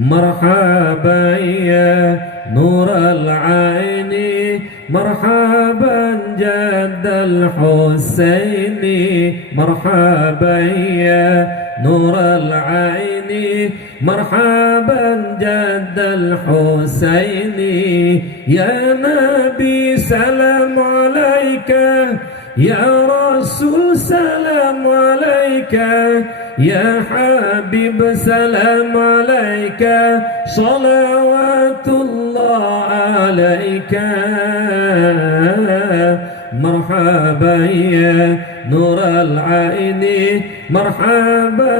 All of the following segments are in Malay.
مرحبا يا نور العين مرحبا جد الحسين مرحبا يا نور العين مرحبا جد الحسين يا نبي سلام عليك يا رسول سلام عليك يا حبيب سلام عليك صلوات الله عليك مرحبا يا نور العين مرحبا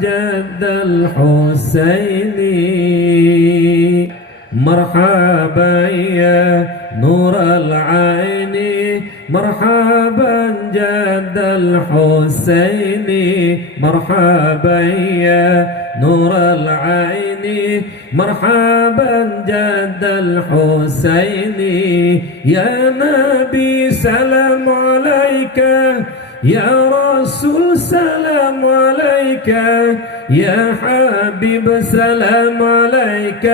جد الحسين مرحبا يا نور العين مرحبا جد الحسين مرحبا يا نور العين مرحبا جد الحسين يا نبي سلام عليك يا رسول سلام عليك يا حبيب سلام عليك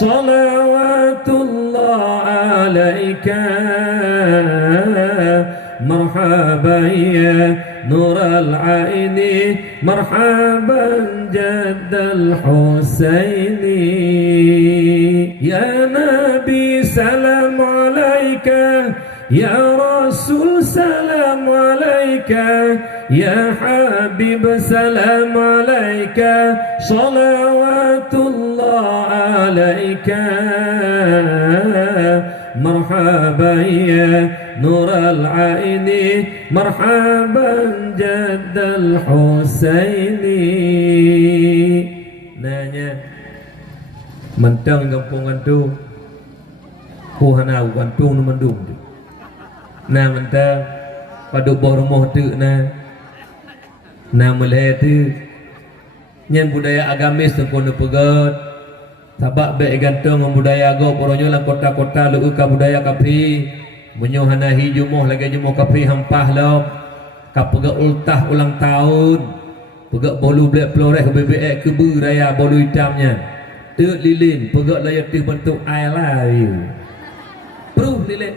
صلوات الله عليك مرحبا يا نور العين مرحبا جد الحسين يا نبي سلام عليك يا رسول سلام عليك يا حبيب سلام عليك صلوات الله عليك مرحبا يا نور العين مرحبا جد الحسين nanya mentang kampungan tu kuhana kantung nu mendung tu na mentang paduk bawah rumah tu na meleh tu nyen budaya agamis tu kono pegat tabak be gantung budaya go poronyo lang kota-kota lu ka budaya kapi menyohana hijumoh lagi jumoh kapi hampah lo kapega ultah ulang tahun pegak bolu black flores BBX ke raya bolu hitamnya tu lilin pegak layak tu bentuk I love you peruh lilin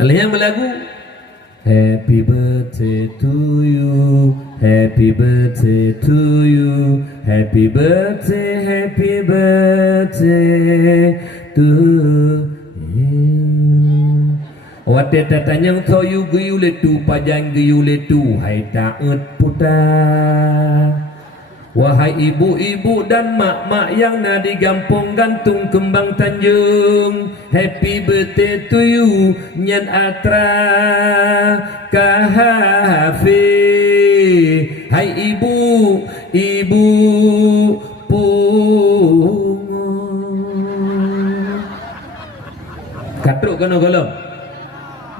alihnya melagu happy birthday to you happy birthday to you happy birthday to you Wate tatanyang toyu geyu letu pajang geyu letu hai taat puta wahai ibu-ibu dan mak-mak yang na di Gampong Gantung Kembang Tanjung happy birthday to you nyan atra kahafi hai ibu pungo katruk kena golong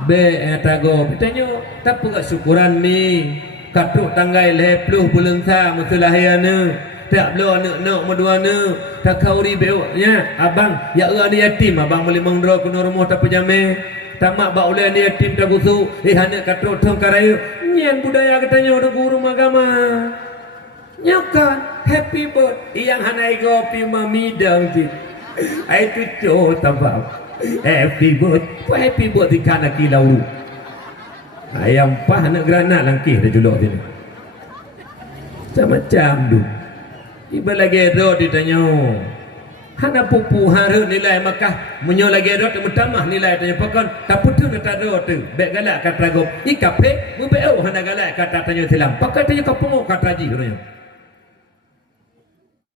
be etago pitanyo tapi gak syukuran ni katruk tanggai lepluh bulan tha mutulahiana tak belo nak maduana tak kauri beuknya abang ya ni yatim abang boleh mengdro kuno rumah tak pejame tamak ba ulai ni yatim tak gusu hana katruk thong karayu nyen budaya katanya udah guru agama nyokan happy birthday yang hanai gopi mamidang ti ai tu cho tabak happy birthday kana kilau ayam pah nak granat langkih dah julok sini macam-macam tu iba lagi ro ditanya hana pupu haru nilai Makkah menyo lagi ro temutamah nilai tanya pakon tak putu nak ro tu bek galak kata go ikape mu beu hana galak kata tanya silam pakai tanya kapung kata ji katanya